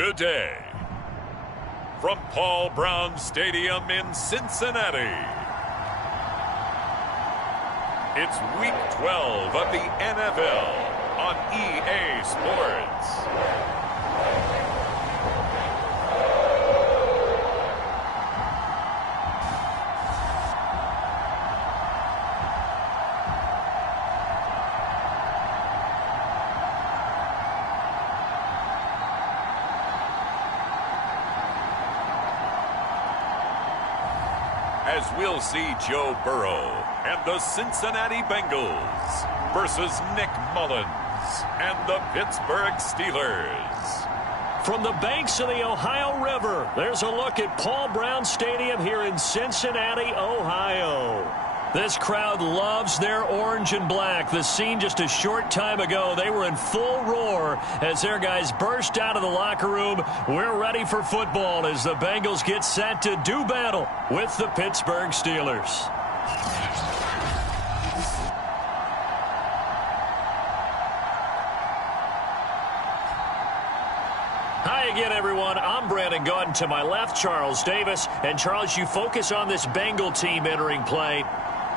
today. From Paul Brown Stadium in Cincinnati, it's Week 12 of the NFL on EA Sports. As we'll see Joe Burrow and the Cincinnati Bengals versus Nick Mullins and the Pittsburgh Steelers. From the banks of the Ohio River, there's a look at Paul Brown Stadium here in Cincinnati, Ohio. This crowd loves their orange and black. The scene just a short time ago, they were in full roar as their guys burst out of the locker room. We're ready for football as the Bengals get set to do battle with the Pittsburgh Steelers. Hi again, everyone. I'm Brandon Gaudin. To my left, Charles Davis. And, Charles, you focus on this Bengal team entering play.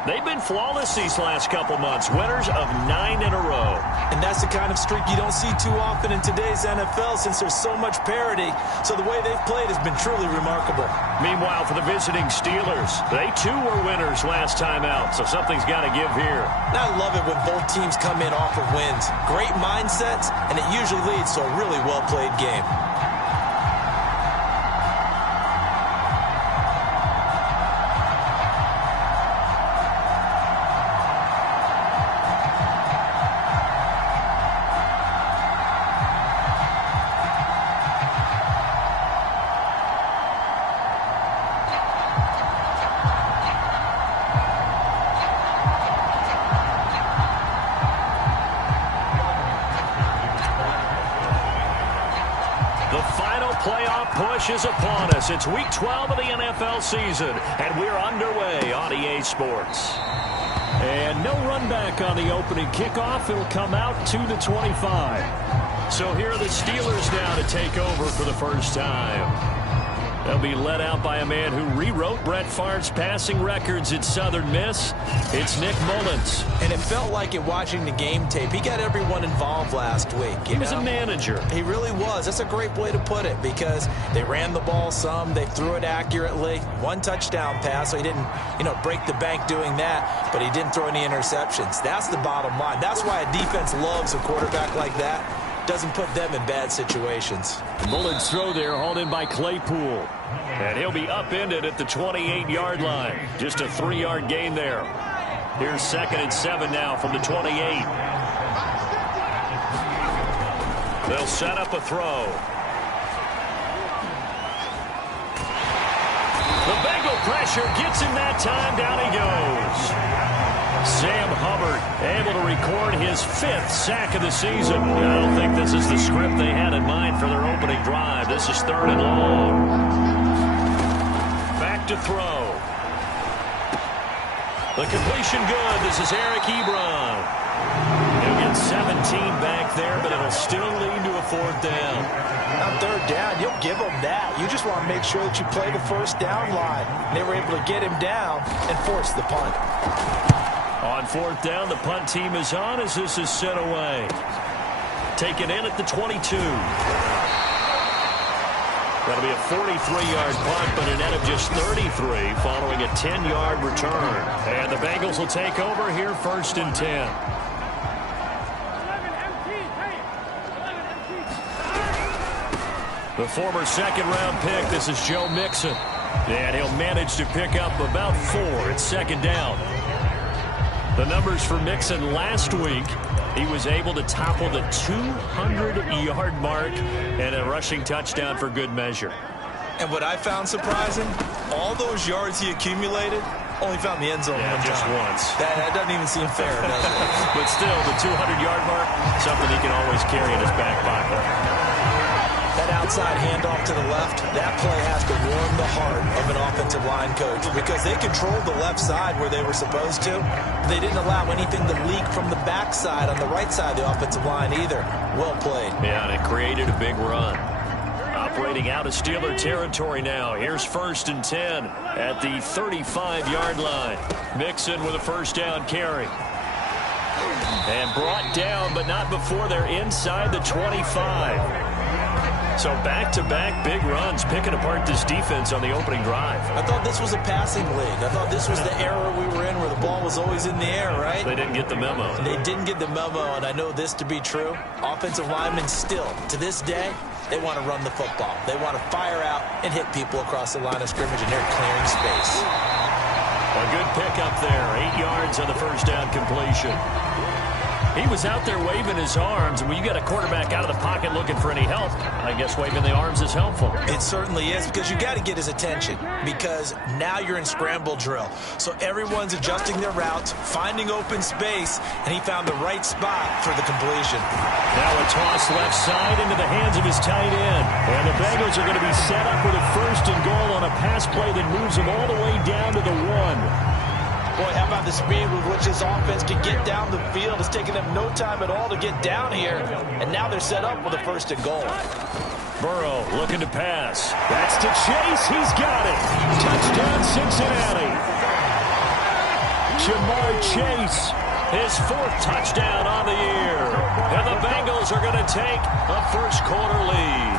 They've been flawless these last couple months, winners of 9 in a row. And that's the kind of streak you don't see too often in today's NFL since there's so much parity. So the way they've played has been truly remarkable. Meanwhile, for the visiting Steelers, they too were winners last time out, so something's got to give here. And I love it when both teams come in off of wins. Great mindsets, and it usually leads to a really well-played game. Is upon us. It's Week 12 of the NFL season, and we're underway on EA Sports. And no run back on the opening kickoff. It'll come out to the 25. So here are the Steelers now to take over for the first time. They'll be led out by a man who rewrote Brett Favre's passing records at Southern Miss. It's Nick Mullins. And it felt like it watching the game tape. He got everyone involved last week. He was a manager. He really was. That's a great way to put it because they ran the ball some. They threw it accurately. 1 touchdown pass, so he didn't, break the bank doing that, but he didn't throw any interceptions. That's the bottom line. That's why a defense loves a quarterback like that. Doesn't put them in bad situations. Mullins' throw there, hauled in by Claypool. And he'll be upended at the 28-yard line. Just a 3-yard gain there. Here's 2nd and 7 now from the 28. They'll set up a throw. The Bengal pressure gets him that time. Down he goes. Sam Hubbard able to record his 5th sack of the season. I don't think this is the script they had in mind for their opening drive. This is 3rd and long. Back to throw. The completion good. This is Eric Ebron. He'll get 17 back there, but it'll still lead to a 4th down. On 3rd down, you'll give them that. You just want to make sure that you play the first down line. They were able to get him down and force the punt. On 4th down, the punt team is on as this is sent away. Taken in at the 22. That'll be a 43-yard punt, but a net of just 33 following a 10-yard return. And the Bengals will take over here 1st and 10. The former 2nd-round pick, this is Joe Mixon. And he'll manage to pick up about 4 at 2nd down. The numbers for Mixon last week, he was able to topple the 200-yard mark and a rushing touchdown for good measure. And what I found surprising, all those yards he accumulated, only found the end zone one just time. once. That doesn't even seem fair, does it? But still, the 200-yard mark, something he can always carry in his back pocket. That outside handoff to the left, that play has to warm the heart of an offensive line coach because they controlled the left side where they were supposed to. They didn't allow anything to leak from the backside on the right side of the offensive line either. Well played. Yeah, and it created a big run. operating out of Steeler territory now. Here's 1st and 10 at the 35-yard line. Mixon with a first down carry. And brought down, but not before they're inside the 25. So back-to-back big runs, picking apart this defense on the opening drive. I thought this was a passing league. I thought this was the era we were in where the ball was always in the air, right? They didn't get the memo. They didn't get the memo, and I know this to be true. Offensive linemen still, to this day, they want to run the football. They want to fire out and hit people across the line of scrimmage, and they're clearing space. A good pickup there. 8 yards on the first down completion. He was out there waving his arms, and when you got a quarterback out of the pocket looking for any help, I guess waving the arms is helpful. It certainly is, because you got to get his attention, because now you're in scramble drill. So everyone's adjusting their routes, finding open space, and he found the right spot for the completion. Now a toss left side into the hands of his tight end. And the Bengals are going to be set up with a 1st and goal on a pass play that moves them all the way down to the 1. Boy, how about the speed with which this offense can get down the field? It's taken them no time at all to get down here, and now they're set up with a 1st and goal. Burrow looking to pass. That's to Chase. He's got it. Touchdown, Cincinnati. Jamar Chase, his 4th touchdown on the year. And the Bengals are going to take a first-quarter lead.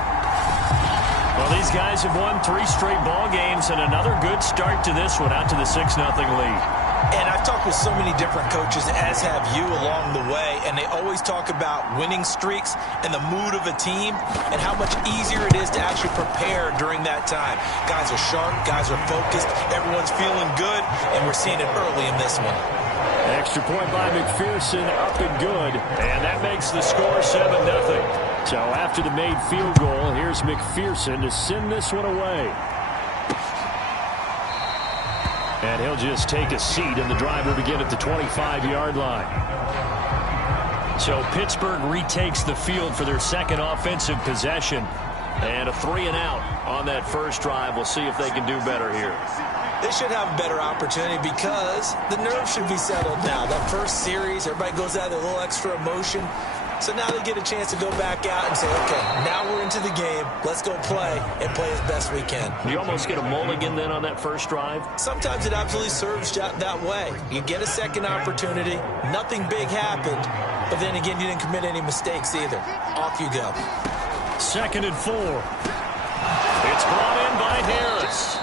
Well, these guys have won 3 straight ball games, and another good start to this one, out to the 6-0 lead. And I've talked with so many different coaches, as have you, along the way, and they always talk about winning streaks and the mood of a team and how much easier it is to actually prepare during that time. Guys are sharp, guys are focused, everyone's feeling good, and we're seeing it early in this one. Extra point by McPherson, up and good, and that makes the score 7-0. So after the made field goal, here's McPherson to send this one away. And he'll just take a seat, and the drive will begin at the 25-yard line. So Pittsburgh retakes the field for their second offensive possession. And a 3-and-out on that first drive. We'll see if they can do better here. They should have a better opportunity because the nerves should be settled now. That first series, everybody goes out with a little extra emotion. So now they get a chance to go back out and say, okay, now we're into the game. Let's go play and play as best we can. You almost get a mulligan then on that first drive? Sometimes it absolutely serves that way. You get a second opportunity. Nothing big happened. But then again, you didn't commit any mistakes either. Off you go. 2nd and 4. It's brought in by Harris.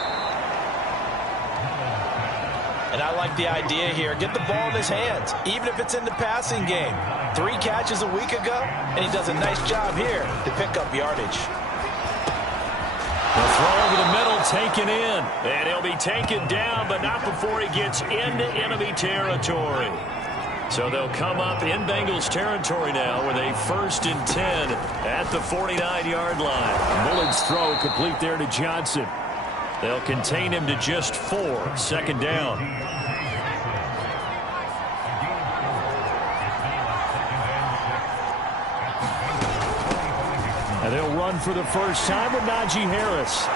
And I like the idea here. Get the ball in his hands, even if it's in the passing game. 3 catches a week ago, and he does a nice job here to pick up yardage. The throw over the middle taken in. And he'll be taken down, but not before he gets into enemy territory. So they'll come up in Bengals territory now with a 1st and 10 at the 49-yard line. Mullen's throw complete there to Johnson. They'll contain him to just 4. 2nd down. And they'll run for the first time with Najee Harris.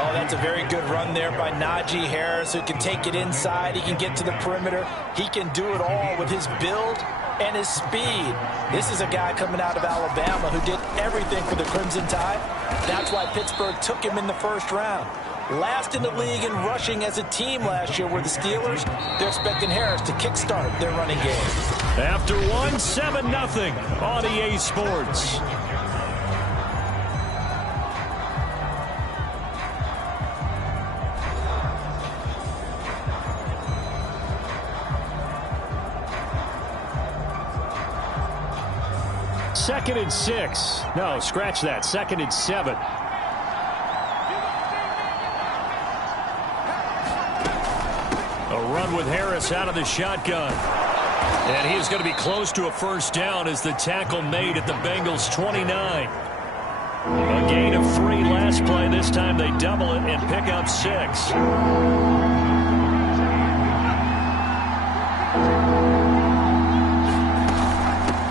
Oh, that's a very good run there by Najee Harris, who can take it inside. He can get to the perimeter. He can do it all with his build and his speed. This is a guy coming out of Alabama who did everything for the Crimson Tide. That's why Pittsburgh took him in the first round. Last in the league in rushing as a team last year were the Steelers. They're expecting Harris to kickstart their running game. After 7-0 on EA Sports. Second and 6. No, scratch that. 2nd and 7. A run with Harris out of the shotgun. And he is going to be close to a first down as the tackle made at the Bengals 29. A gain of 3 last play. This time they double it and pick up 6.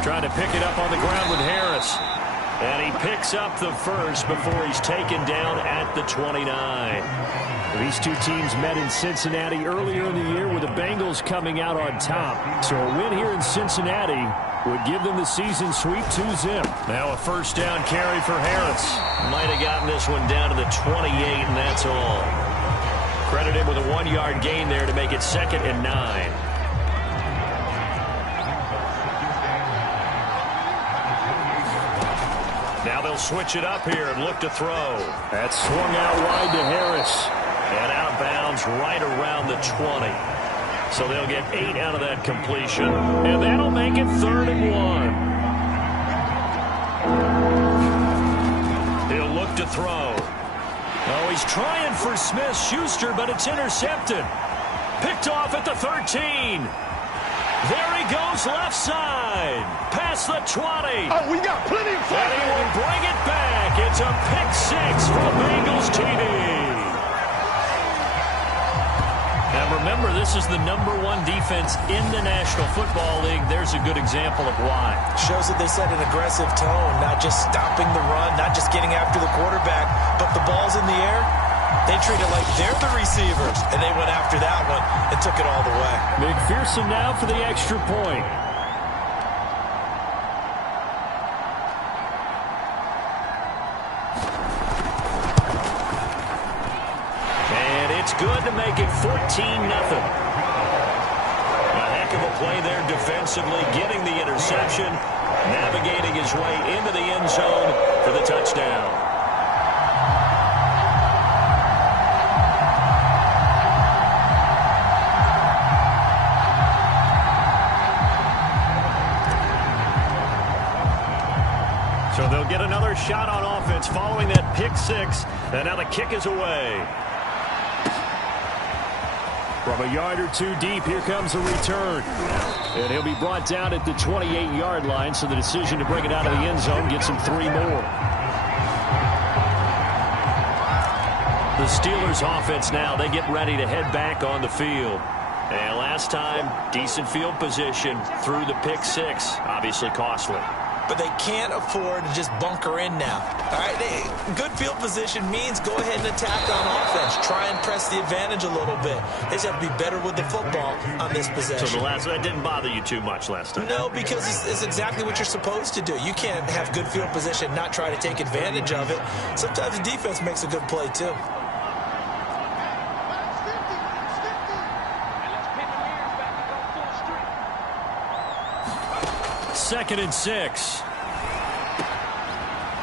Trying to pick it up on the ground with Harris. And he picks up the first before he's taken down at the 29. These two teams met in Cincinnati earlier in the year with the Bengals coming out on top. So a win here in Cincinnati would give them the season sweep 2-zip. Now a first down carry for Harris. Might have gotten this one down to the 28, and that's all. Credit him with a 1-yard gain there to make it 2nd and 9. Now they'll switch it up here and look to throw. That's swung out wide to Harris. And out of bounds right around the 20. So they'll get 8 out of that completion. And that'll make it 3rd and 1. He'll look to throw. Oh, he's trying for Smith-Schuster, but it's intercepted. Picked off at the 13. There he goes left side. Past the 20. Oh, we got plenty of fun. And he will bring it back. It's a pick 6 for the Bengals TD. Now remember, this is the #1 defense in the National Football League. There's a good example of why. Shows that they set an aggressive tone, not just stopping the run, not just getting after the quarterback, but the ball's in the air. They treat it like they're the receivers, and they went after that one and took it all the way. McPherson now for the extra point. It's good to make it 14-0. A heck of a play there defensively, getting the interception, navigating his way into the end zone for the touchdown. So they'll get another shot on offense following that pick 6, and now the kick is away. From a yard or two deep, here comes a return. And he'll be brought down at the 28-yard line, so the decision to bring it out of the end zone gets him 3 more. The Steelers' offense now, they get ready to head back on the field. And last time, decent field position through the pick 6, obviously costly. But they can't afford to just bunker in now. All right, good field position means go ahead and attack on offense. Try and press the advantage a little bit. They just have to be better with the football on this possession. So that didn't bother you too much last time? No, because it's exactly what you're supposed to do. You can't have good field position and not try to take advantage of it. Sometimes the defense makes a good play, too. Second and 6.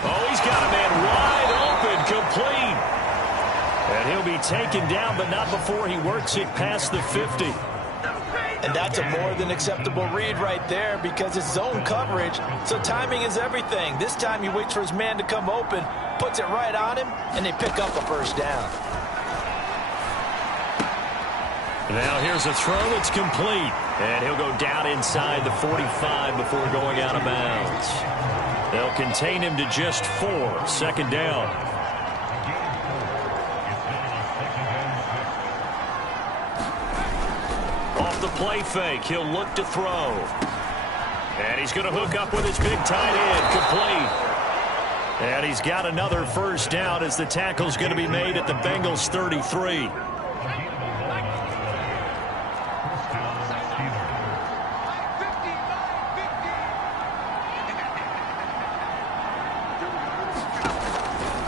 Oh, he's got a man wide open, complete. And he'll be taken down, but not before he works it past the 50. And that's a more than acceptable read right there because it's zone coverage, so timing is everything. This time he waits for his man to come open, puts it right on him, and they pick up a first down. Now here's a throw that's complete. And he'll go down inside the 45 before going out of bounds. They'll contain him to just 4. 2nd down. Off the play fake, he'll look to throw. And he's going to hook up with his big tight end. Complete. And he's got another first down as the tackle's going to be made at the Bengals 33.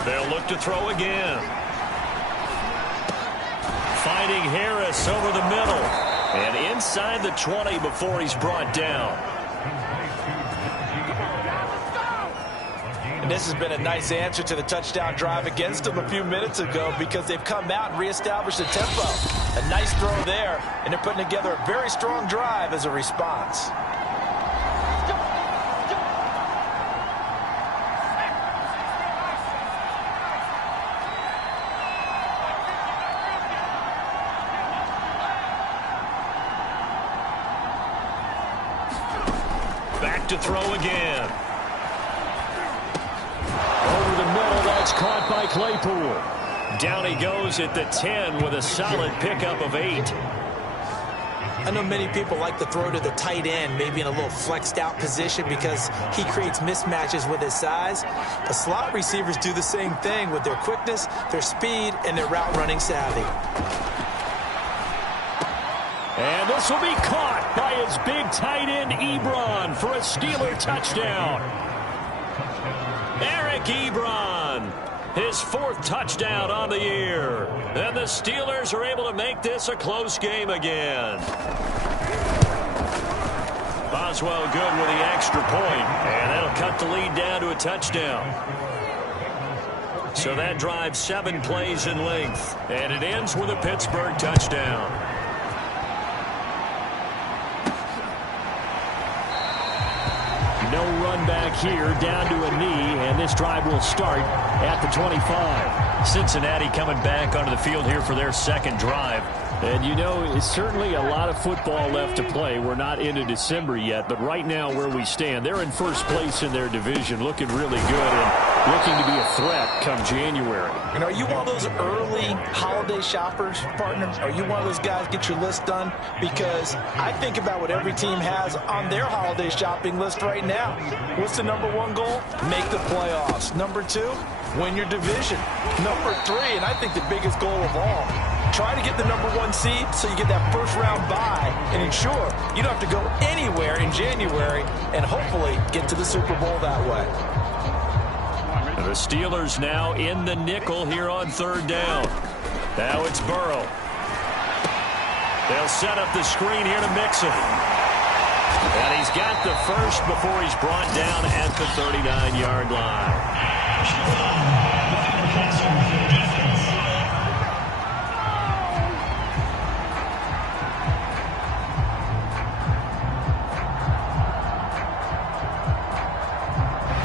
They'll look to throw again. Fighting Harris over the middle. And inside the 20 before he's brought down. And this has been a nice answer to the touchdown drive against them a few minutes ago because they've come out and reestablished the tempo. A nice throw there, and they're putting together a very strong drive as a response. Back to throw again. Over the middle, that's caught by Claypool. Down he goes at the 10 with a solid pickup of 8. I know many people like to throw to the tight end, maybe in a little flexed out position because he creates mismatches with his size. But slot receivers do the same thing with their quickness, their speed, and their route running savvy. And this will be caught by his big tight end, Ebron, for a Steeler touchdown. Eric Ebron, his 4th touchdown on the year. And the Steelers are able to make this a close game again. Boswell good with the extra point, and that'll cut the lead down to a touchdown. So that drives 7 plays in length, and it ends with a Pittsburgh touchdown. No run back here, down to a knee, and this drive will start at the 25. Cincinnati coming back onto the field here for their 2nd drive. And, you know, it's certainly a lot of football left to play. We're not into December yet, but right now where we stand, they're in first place in their division, looking really good and looking to be a threat come January. And are you one of those early holiday shoppers, partner? Are you one of those guys get your list done? Because I think about what every team has on their holiday shopping list right now. What's the number 1 goal? Make the playoffs. Number 2, win your division. Number 3, and I think the biggest goal of all, try to get the number 1 seed so you get that first round bye and ensure you don't have to go anywhere in January and hopefully get to the Super Bowl that way. The Steelers now in the nickel here on 3rd down. Now it's Burrow. They'll set up the screen here to Mixon. And he's got the first before he's brought down at the 39-yard line.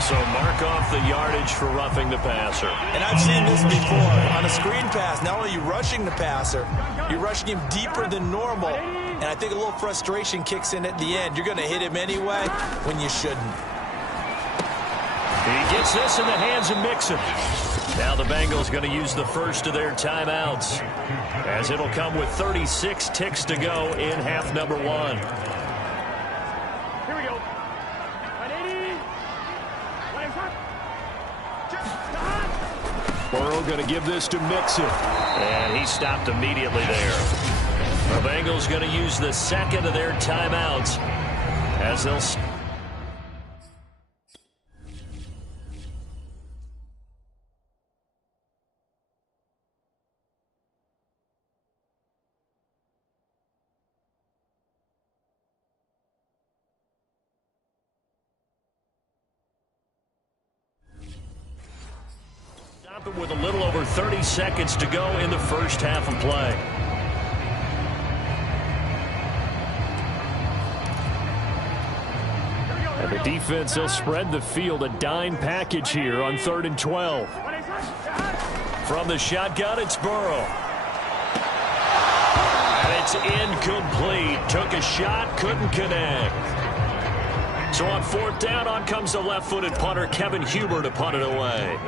So mark off the yardage for roughing the passer. And I've seen this before. On a screen pass, not only are you rushing the passer, you're rushing him deeper than normal. And I think a little frustration kicks in at the end. You're going to hit him anyway when you shouldn't. He gets this in the hands of Mixon. Now the Bengals going to use the first of their timeouts, as it'll come with 36 ticks to go in half number 1. Burrow going to give this to Mixon. And he stopped immediately there. The Bengals going to use the 2nd of their timeouts as they'll... with a little over 30 seconds to go in the first half of play. And the defense, they'll spread the field, a dime package here on 3rd and 12. From the shotgun, it's Burrow. And it's incomplete. Took a shot, couldn't connect. So on 4th down, on comes the left-footed punter, Kevin Huber, to punt it away.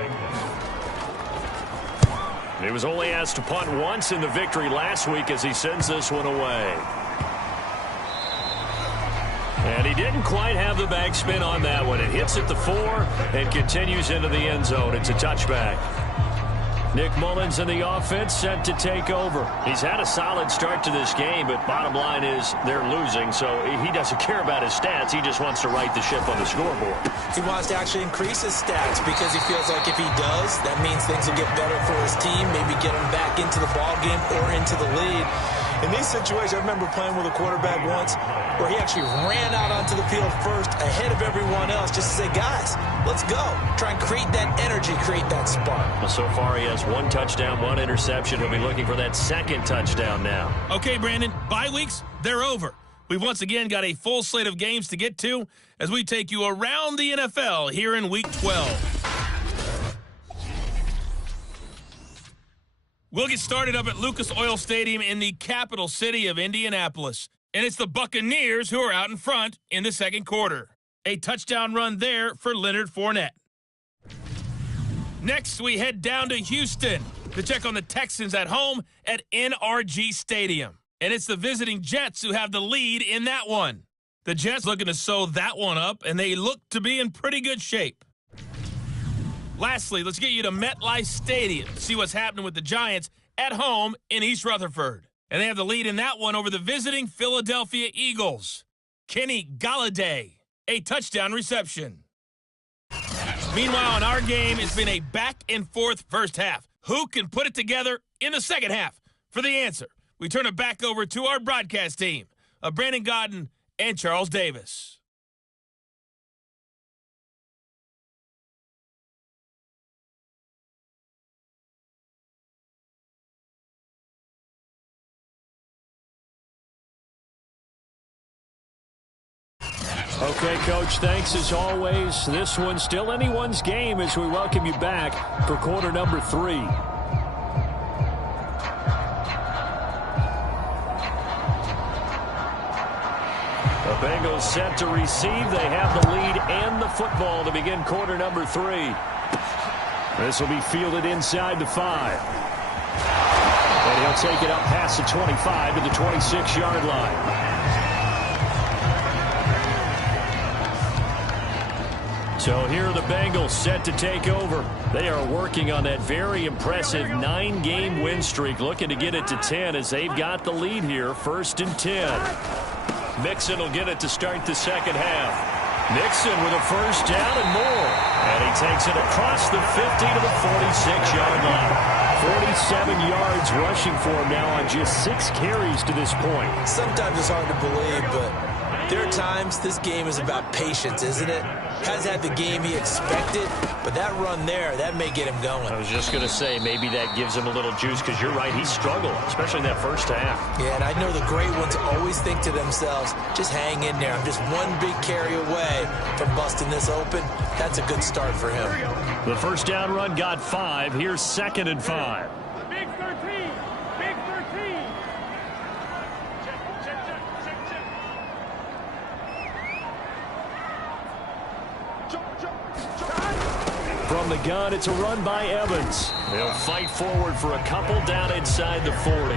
He was only asked to punt once in the victory last week as he sends this one away. And he didn't quite have the backspin on that one. It hits at the 4 and continues into the end zone. It's a touchback. Nick Mullins in the offense set to take over. He's had a solid start to this game, but bottom line is they're losing, so he doesn't care about his stats. He just wants to right the ship on the scoreboard. He wants to actually increase his stats because he feels like if he does, that means things will get better for his team, maybe get him back into the ball game or into the lead. In these situations, I remember playing with a quarterback once where he actually ran out onto the field first ahead of everyone else just to say, guys, let's go. Try and create that energy, create that spark. Well, so far he has 1 touchdown, 1 interception. He'll be looking for that 2nd touchdown now. Okay, Brandon, bye weeks, they're over. We've once again got a full slate of games to get to as we take you around the NFL here in Week 12. We'll get started up at Lucas Oil Stadium in the capital city of Indianapolis. And it's the Buccaneers who are out in front in the 2nd quarter. A touchdown run there for Leonard Fournette. Next, we head down to Houston to check on the Texans at home at NRG Stadium. and it's the visiting Jets who have the lead in that one. The Jets looking to sew that one up, and they look to be in pretty good shape. Lastly, let's get you to MetLife Stadium to see what's happening with the Giants at home in East Rutherford. And they have the lead in that one over the visiting Philadelphia Eagles. Kenny Galladay, a touchdown reception. Meanwhile, in our game, it's been a back-and-forth first half. Who can put it together in the second half? For the answer, we turn it back over to our broadcast team of Brandon Godden and Charles Davis. Okay, Coach, thanks as always. This one's still anyone's game as we welcome you back for quarter number 3. The Bengals set to receive. They have the lead and the football to begin quarter number 3. This will be fielded inside the 5. And he'll take it up past the 25 to the 26-yard line. So here are the Bengals set to take over. They are working on that very impressive 9-game win streak, looking to get it to 10 as they've got the lead here, 1st and 10. Mixon will get it to start the second half. Mixon with a first down and more. And he takes it across the 50 to the 46-yard line. 47 yards rushing for him now on just 6 carries to this point. Sometimes it's hard to believe, but there are times this game is about patience, isn't it? Hasn't had the game he expected, but that run there, that may get him going. I was just going to say, maybe that gives him a little juice, because you're right, he struggled, especially in that first half. Yeah, and I know the great ones always think to themselves, just hang in there. I'm just one big carry away from busting this open. That's a good start for him. The first down run got 5. Here's 2nd and 5. Big 13. Big 13. From the gun, it's a run by Evans. They'll fight forward for a couple down inside the 40.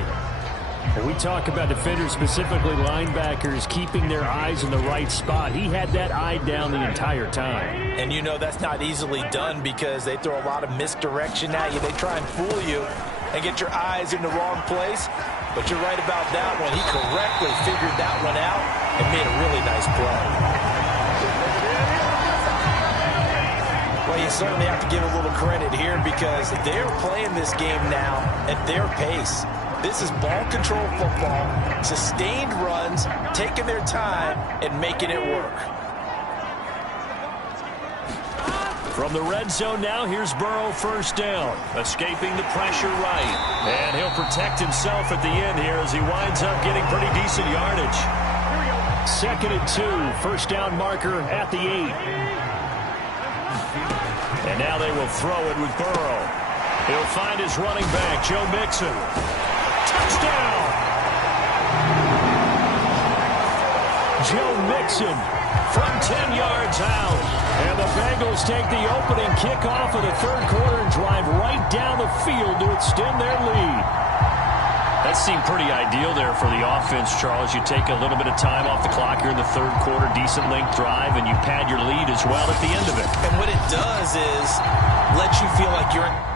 When we talk about defenders, specifically linebackers, keeping their eyes in the right spot, he had that eye down the entire time. And you know that's not easily done because they throw a lot of misdirection at you. They try and fool you and get your eyes in the wrong place. But you're right about that one. He correctly figured that one out and made a really nice play. Well, you certainly have to give a little credit here because they're playing this game now at their pace. This is ball control football, sustained runs, taking their time and making it work. From the red zone now, here's Burrow, first down. Escaping the pressure right. And he'll protect himself at the end here as he winds up getting pretty decent yardage. 2nd and 2, first down marker at the 8. And now they will throw it with Burrow. He'll find his running back, Joe Mixon. Touchdown! Joe Mixon from 10 yards out. And the Bengals take the opening kickoff of the third quarter and drive right down the field to extend their lead. That seemed pretty ideal there for the offense, Charles. You take a little bit of time off the clock here in the third quarter, decent length drive, and you pad your lead as well at the end of it. And what it does is let you feel like you're in.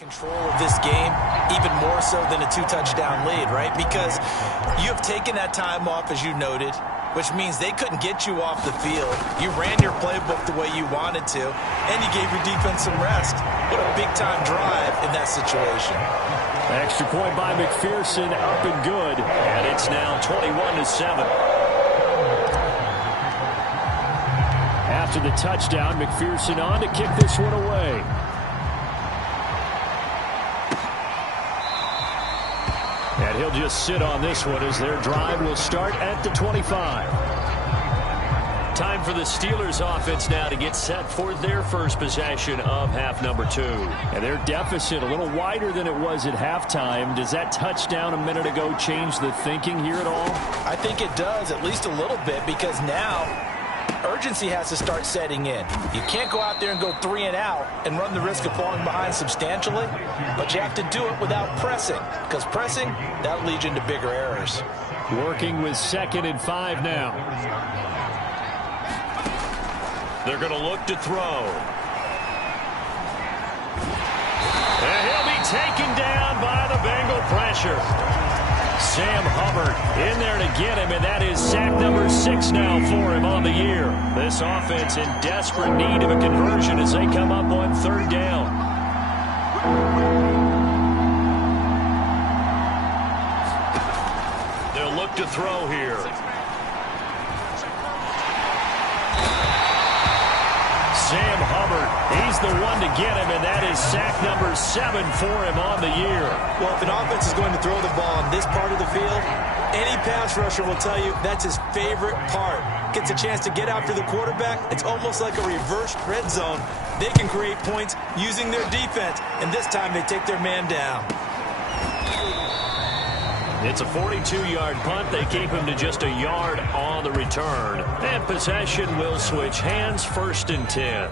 Control of this game, even more so than a 2-touchdown lead, right? Because you have taken that time off, as you noted, which means they couldn't get you off the field. You ran your playbook the way you wanted to, and you gave your defense some rest. What a big-time drive in that situation. Extra point by McPherson, up and good, and it's now 21-7. after the touchdown. McPherson on to kick this one away. And he'll just sit on this one as their drive will start at the 25. Time for the Steelers offense now to get set for their first possession of half number 2. And their deficit a little wider than it was at halftime. Does that touchdown a minute ago change the thinking here at all? I think it does, at least a little bit, because now urgency has to start setting in. You can't go out there and go 3 and out and run the risk of falling behind substantially, but you have to do it without pressing, because pressing, that'll lead you into bigger errors. Working with 2nd and 5 now. They're going to look to throw. And he'll be taken down by the Bengal pressure. Sam Hubbard in there to get him, and that is sack number 6 now for him on the year. This offense in desperate need of a conversion as they come up on 3rd down. They'll look to throw here. Sam Hubbard, he's the one to get him, and that is sack number 7 for him on the year. Well, if an offense is going to throw the ball on this part of the field, any pass rusher will tell you that's his favorite part. Gets a chance to get after the quarterback. It's almost like a reverse red zone. They can create points using their defense, and this time they take their man down. It's a 42-yard punt. They keep him to just a yard on the return. And possession will switch hands, 1st and 10.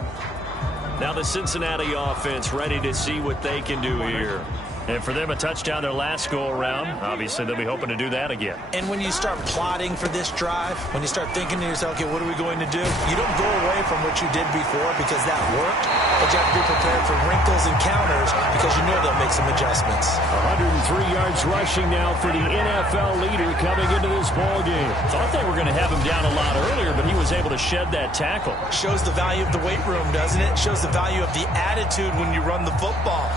Now the Cincinnati offense ready to see what they can do here. And for them, a touchdown their last go-around. Obviously, they'll be hoping to do that again. And when you start plotting for this drive, when you start thinking to yourself, okay, what are we going to do? You don't go away from what you did before because that worked, but you have to be prepared for wrinkles and counters because you know they'll make some adjustments. 103 yards rushing now for the NFL leader coming into this ballgame. Thought they were going to have him down a lot earlier, but he was able to shed that tackle. Shows the value of the weight room, doesn't it? Shows the value of the attitude when you run the football.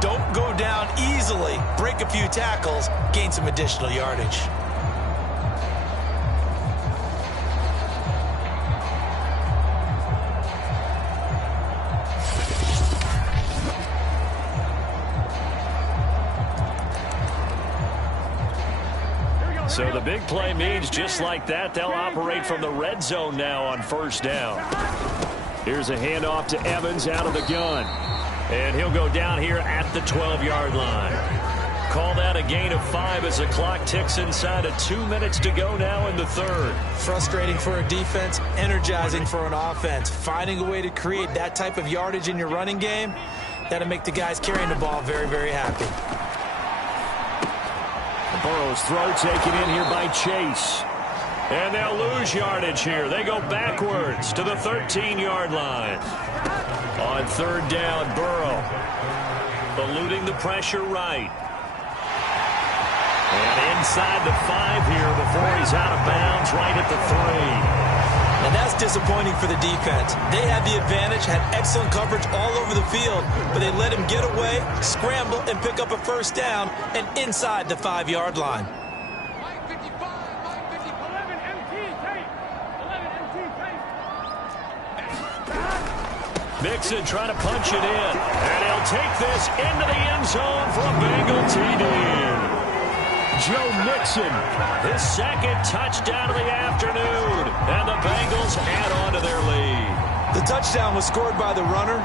Don't go down easily. Break a few tackles. Gain some additional yardage. So the big play means just like that, they'll operate from the red zone now on 1st down. Here's a handoff to Evans out of the gun. And he'll go down here at the 12-yard line. Call that a gain of 5 as the clock ticks inside of 2 minutes to go now in the 3rd. Frustrating for a defense, energizing for an offense. Finding a way to create that type of yardage in your running game, that'll make the guys carrying the ball very, very happy. Burrow's throw taken in here by Chase. And they'll lose yardage here. They go backwards to the 13-yard line. On 3rd down, Burrow eluding the pressure right. And inside the 5 here before he's out of bounds right at the 3. And that's disappointing for the defense. They had the advantage, had excellent coverage all over the field, but they let him get away, scramble, and pick up a 1st down and inside the 5-yard line. Mixon trying to punch it in. And he'll take this into the end zone for a Bengal TD. Joe Mixon, his 2nd touchdown of the afternoon. And the Bengals add on to their lead. The touchdown was scored by the runner,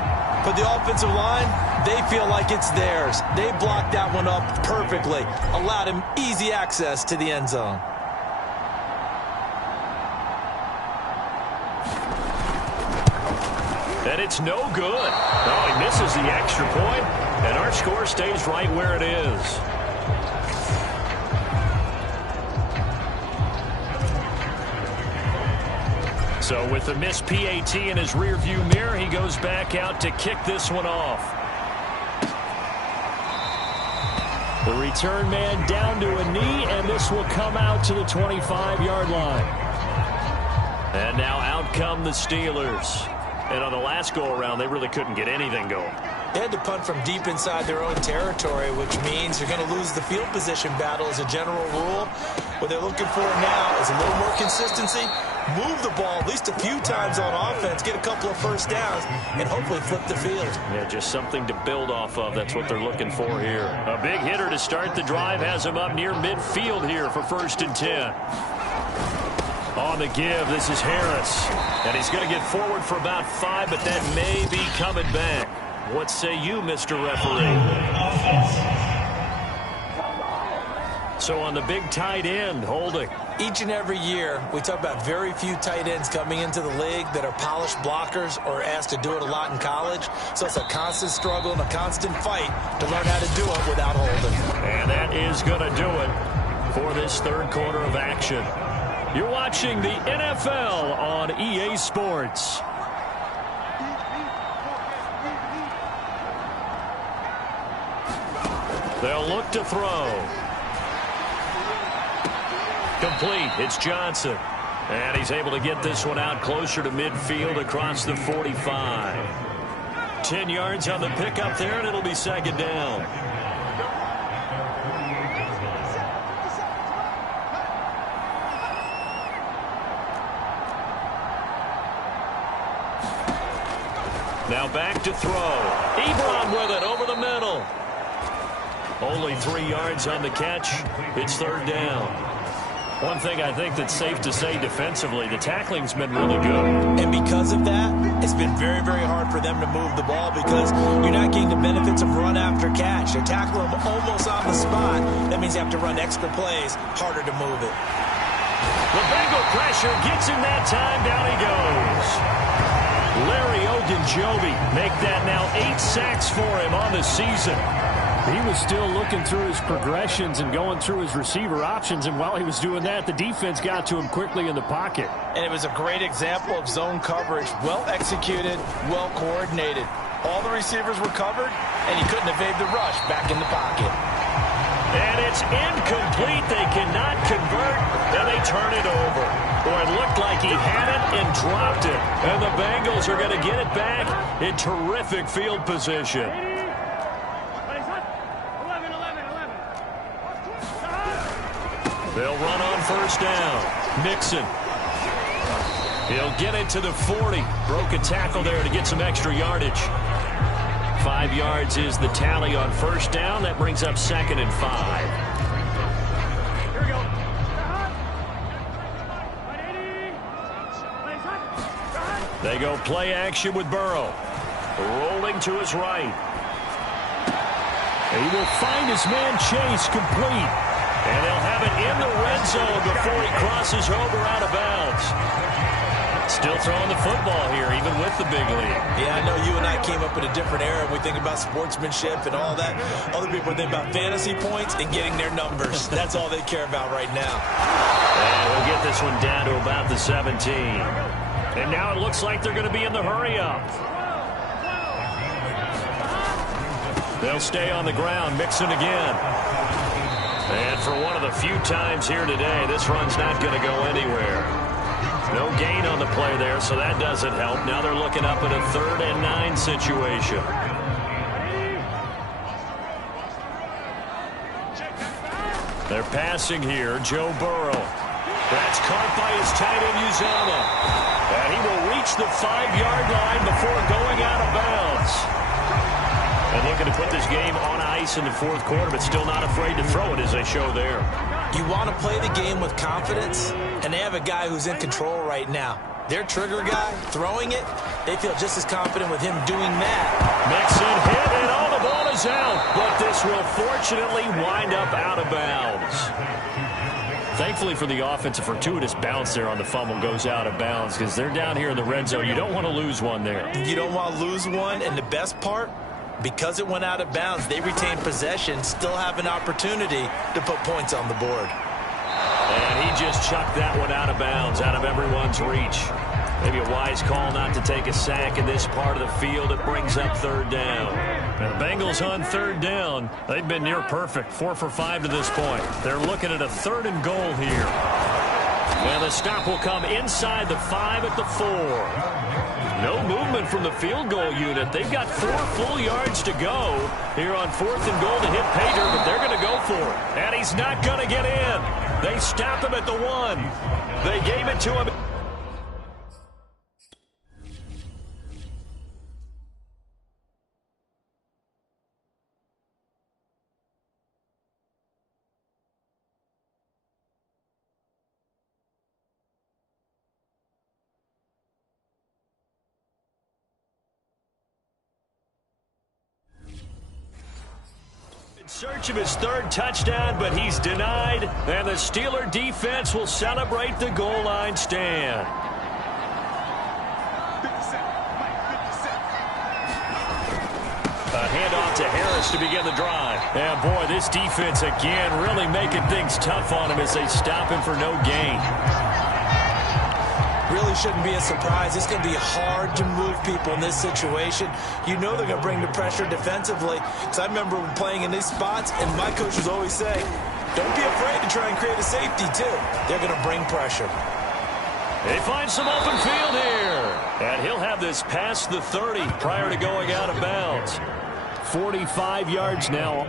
but the offensive line, they feel like it's theirs. They blocked that one up perfectly, allowed him easy access to the end zone. And it's no good. Oh, he misses the extra point, and our score stays right where it is. So with the missed PAT in his rearview mirror, he goes back out to kick this one off. The return man down to a knee, and this will come out to the 25-yard line. And now out come the Steelers. And on the last go-around, they really couldn't get anything going. They had to punt from deep inside their own territory, which means you're going to lose the field position battle as a general rule. What they're looking for now is a little more consistency, move the ball at least a few times on offense, get a couple of first downs, and hopefully flip the field. Yeah, just something to build off of. That's what they're looking for here. A big hitter to start the drive has him up near midfield here for 1st and 10. On the give, this is Harris. And he's going to get forward for about 5, but that may be coming back. What say you, Mr. Referee? So on the big tight end, holding. Each and every year, we talk about very few tight ends coming into the league that are polished blockers or asked to do it a lot in college. So it's a constant struggle and a constant fight to learn how to do it without holding. And that is going to do it for this 3rd quarter of action. You're watching the NFL on EA Sports. They'll look to throw. Complete. It's Johnson. And he's able to get this one out closer to midfield across the 45. 10 yards on the pickup there, and it'll be 2nd down. Now back to throw. Ebron with it over the middle. Only 3 yards on the catch. It's 3rd down. One thing I think that's safe to say defensively, the tackling's been really good. And because of that, it's been very, very hard for them to move the ball because you're not getting the benefits of run after catch. They're tackling them almost on the spot. That means you have to run extra plays, harder to move it. The Bengal pressure gets him that time. Down he goes. Larry Ogunjobi make that now 8 sacks for him on the season. He was still looking through his progressions and going through his receiver options, and while he was doing that, the defense got to him quickly in the pocket. And it was a great example of zone coverage, well executed, well coordinated. All the receivers were covered, and he couldn't evade the rush back in the pocket. And it's incomplete. They cannot convert, and they turn it over. Or it looked like he had it and dropped it. And the Bengals are going to get it back in terrific field position. They'll run on 1st down. Mixon. He'll get it to the 40. Broke a tackle there to get some extra yardage. 5 yards is the tally on 1st down. That brings up 2nd and 5. Here we go. They go play action with Burrow. Rolling to his right. He will find his man Chase complete. And they'll have it in the red zone before he crosses over out of bounds. Still throwing the football here, even with the big lead. Yeah, I know you and I came up in a different era. We think about sportsmanship and all that. Other people think about fantasy points and getting their numbers. That's all they care about right now. And we'll get this one down to about the 17. And now it looks like they're going to be in the hurry-up. They'll stay on the ground, Mixon again. And for one of the few times here today, this run's not going to go anywhere. No gain on the play there, so that doesn't help. Now they're looking up at a 3rd and 9 situation. They're passing here. Joe Burrow. That's caught by his tight end, Uzama. And he will reach the 5-yard line before going out of bounds. And looking to put this game on ice in the 4th quarter, but still not afraid to throw it as they show there. You want to play the game with confidence, and they have a guy who's in control right now. Their trigger guy, throwing it, they feel just as confident with him doing that. Mixon hit, and all the ball is out. But this will fortunately wind up out of bounds. Thankfully for the offense, a fortuitous bounce there on the fumble goes out of bounds because they're down here in the red zone. You don't want to lose one there. You don't want to lose one, and the best part, because it went out of bounds, they retain possession, still have an opportunity to put points on the board. And he just chucked that one out of bounds, out of everyone's reach. Maybe a wise call not to take a sack in this part of the field. It brings up 3rd down. And the Bengals on 3rd down. They've been near perfect, 4 for 5 to this point. They're looking at a 3rd and goal here. And the stop will come inside the 5 at the 4. No movement from the field goal unit. They've got 4 full yards to go here on 4th and goal to hit Pater, but they're going to go for it. And he's not going to get in. They stop him at the 1. They gave it to him. In search of his 3rd touchdown, but he's denied, and the Steeler defense will celebrate the goal line stand. A handoff to Harris to begin the drive. And boy, this defense again really making things tough on him as they stop him for no gain. Really shouldn't be a surprise. It's going to be hard to move people in this situation. You know they're going to bring the pressure defensively. Because I remember playing in these spots, and my coaches always say, don't be afraid to try and create a safety, too. They're going to bring pressure. They find some open field here. And he'll have this past the 30 prior to going out of bounds. 45 yards now.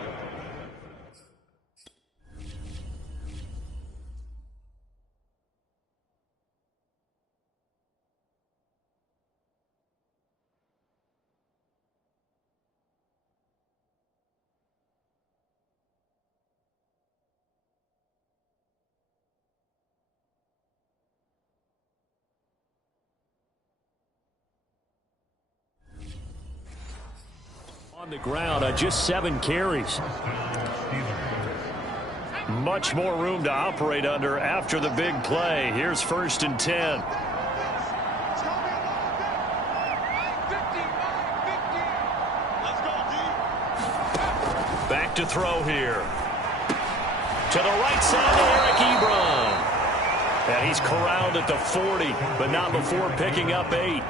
On the ground on just 7 carries. Much more room to operate under after the big play. Here's 1st and 10. Back to throw here. To the right side to Eric Ebron. And he's corralled at the 40, but not before picking up 8.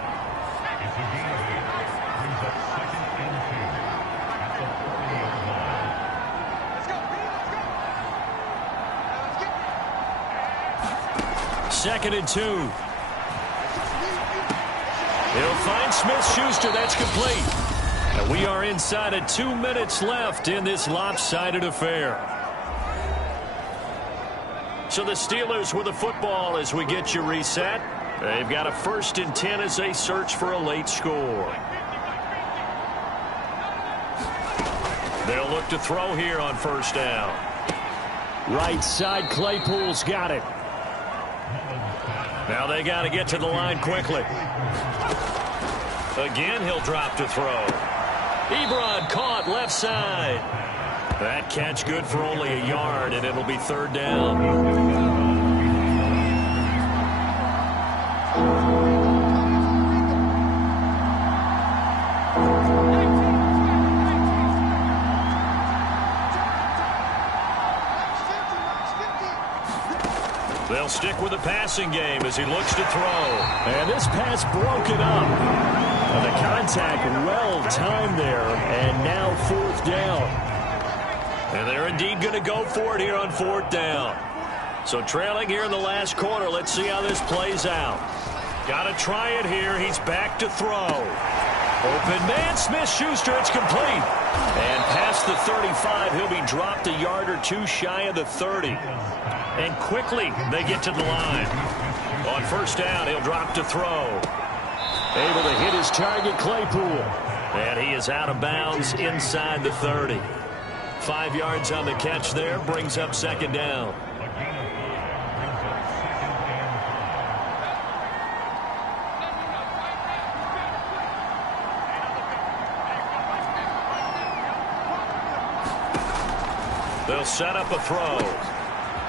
Second and 2. He'll find Smith-Schuster. That's complete. And we are inside of 2 minutes left in this lopsided affair. So the Steelers with the football as we get you reset. They've got a 1st and 10 as they search for a late score. They'll look to throw here on 1st down. Right side, Claypool's got it. Now they got to get to the line quickly. Again, he'll drop to throw. Ebron caught left side. That catch good for only a yard, and it'll be 3rd down. They'll stick with the passing game as he looks to throw. And this pass broken up. And the contact well timed there. And now 4th down. And they're indeed going to go for it here on 4th down. So trailing here in the last quarter. Let's see how this plays out. Got to try it here. He's back to throw. Open man, Smith-Schuster. It's complete. And past the 35, he'll be dropped a yard or 2 shy of the 30. And quickly, they get to the line. On 1st down, he'll drop to throw. Able to hit his target, Claypool. And he is out of bounds inside the 30. 5 yards on the catch there, brings up 2nd down. They'll set up a throw.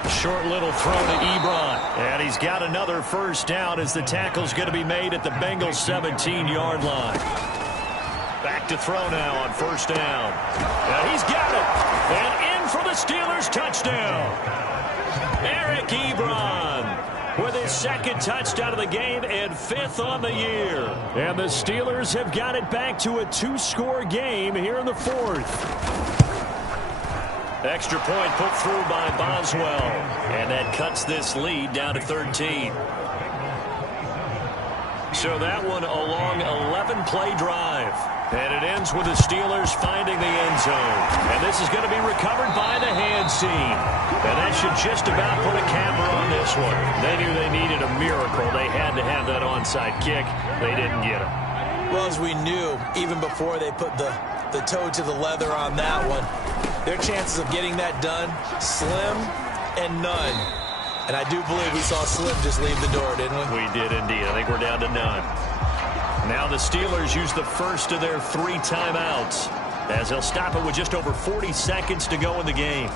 Short little throw to Ebron. And he's got another 1st down as the tackle's going to be made at the Bengals' 17-yard line. Back to throw now on 1st down. And he's got it. And in for the Steelers' touchdown. Eric Ebron with his 2nd touchdown of the game and 5th on the year. And the Steelers have got it back to a 2-score game here in the 4th. Extra point put through by Boswell. And that cuts this lead down to 13. So that one a long 11-play drive. And it ends with the Steelers finding the end zone. And this is going to be recovered by the hands team. And that should just about put a capper on this one. They knew they needed a miracle. They had to have that onside kick. They didn't get it. Well, as we knew, even before they put the toe to the leather on that one, their chances of getting that done, slim and none. And I do believe we saw Slim just leave the door, didn't we? We did indeed. I think we're down to none. Now the Steelers use the first of their 3 timeouts as they'll stop it with just over 40 seconds to go in the game.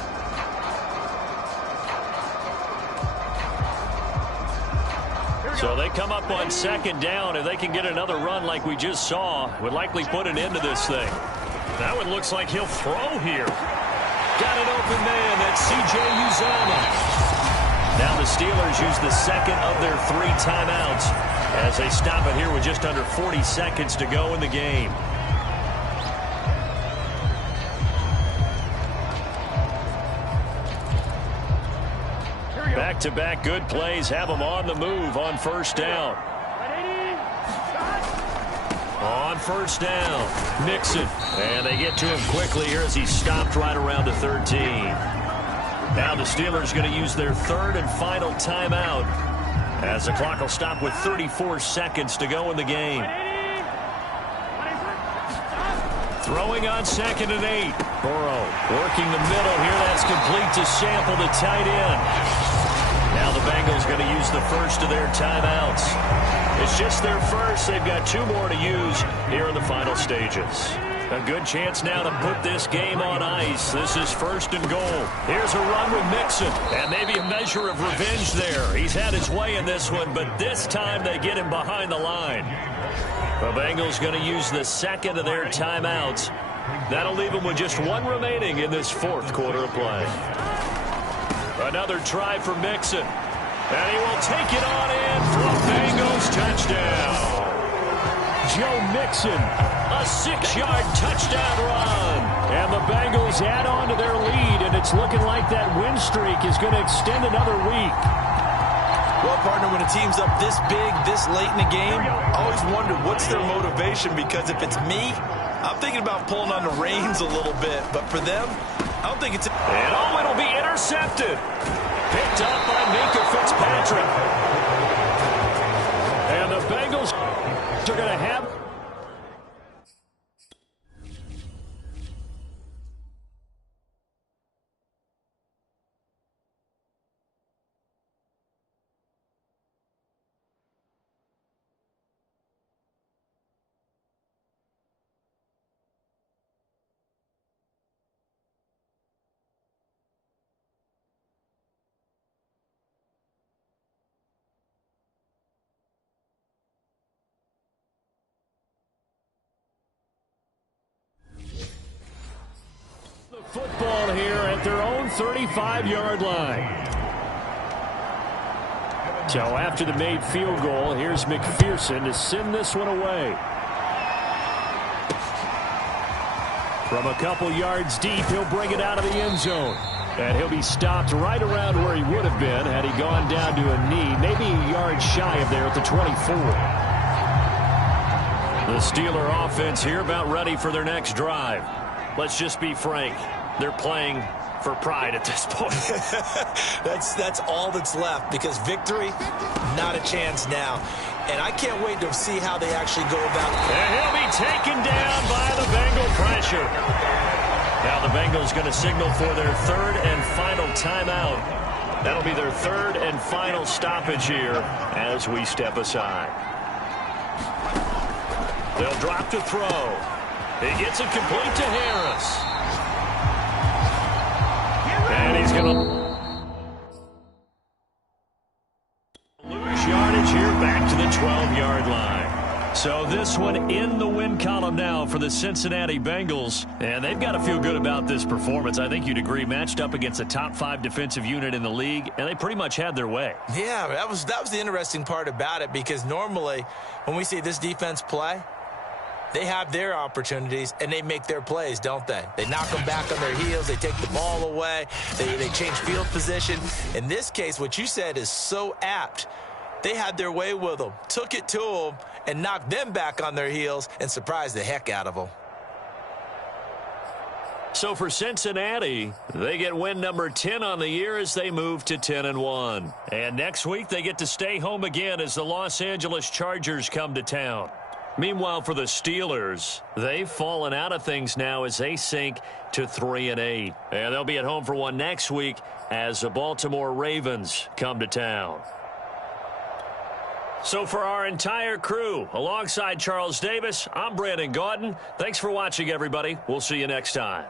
So they come up on 2nd down. If they can get another run like we just saw, would likely put an end to this thing. That one looks like he'll throw here. Got an open man. That's C.J. Uzomah. Now the Steelers use the second of their 3 timeouts as they stop it here with just under 40 seconds to go in the game. Back-to-back good plays have them on the move on 1st down. On 1st down, Mixon. And they get to him quickly here as he's stopped right around the 13. Now the Steelers going to use their 3rd and final timeout as the clock will stop with 34 seconds to go in the game. Throwing on 2nd and 8. Burrow working the middle here. That's complete to Sample, the tight end. Now the Bengals going to use the first of their timeouts. It's just their first. They've got 2 more to use here in the final stages. A good chance now to put this game on ice. This is 1st and goal. Here's a run with Mixon. And maybe a measure of revenge there. He's had his way in this one, but this time they get him behind the line. The Bengals going to use the 2nd of their timeouts. That'll leave them with just 1 remaining in this 4th quarter of play. Another try for Mixon. And he will take it on in for a Bengals touchdown. Joe Mixon, a 6-yard touchdown run. And the Bengals add on to their lead, and it's looking like that win streak is going to extend another week. Well, partner, when a team's up this big, this late in the game, I always wonder what's their motivation, because if it's me, I'm thinking about pulling on the reins a little bit. But for them, I don't think it's... And oh, it'll be intercepted. Picked up by Minka Fitzpatrick. And the Bengals are going to have... football here at their own 35-yard line. So after the made field goal, here's McPherson to send this one away. From a couple yards deep, he'll bring it out of the end zone. And he'll be stopped right around where he would have been had he gone down to a knee, maybe a yard shy of there at the 24. The Steeler offense here about ready for their next drive. Let's just be frank. They're playing for pride at this point. That's all that's left, because victory, not a chance now. And I can't wait to see how they actually go about it. And he'll be taken down by the Bengal pressure. Now the Bengals going to signal for their 3rd and final timeout. That'll be their 3rd and final stoppage here as we step aside. They'll drop to throw. He gets it complete to Harris. And he's going to lose yardage here back to the 12-yard line. So this one in the win column now for the Cincinnati Bengals. And they've got to feel good about this performance. I think you'd agree, matched up against a top 5 defensive unit in the league, and they pretty much had their way. Yeah, that was the interesting part about it, because normally when we see this defense play, they have their opportunities, and they make their plays, don't they? They knock them back on their heels. They take the ball away. They change field position. In this case, what you said is so apt. They had their way with them, took it to them, and knocked them back on their heels and surprised the heck out of them. So for Cincinnati, they get win number 10 on the year as they move to 10-1. And next week, they get to stay home again as the Los Angeles Chargers come to town. Meanwhile, for the Steelers, they've fallen out of things now as they sink to 3-8. And they'll be at home for one next week as the Baltimore Ravens come to town. So for our entire crew, alongside Charles Davis, I'm Brandon Gaudin. Thanks for watching, everybody. We'll see you next time.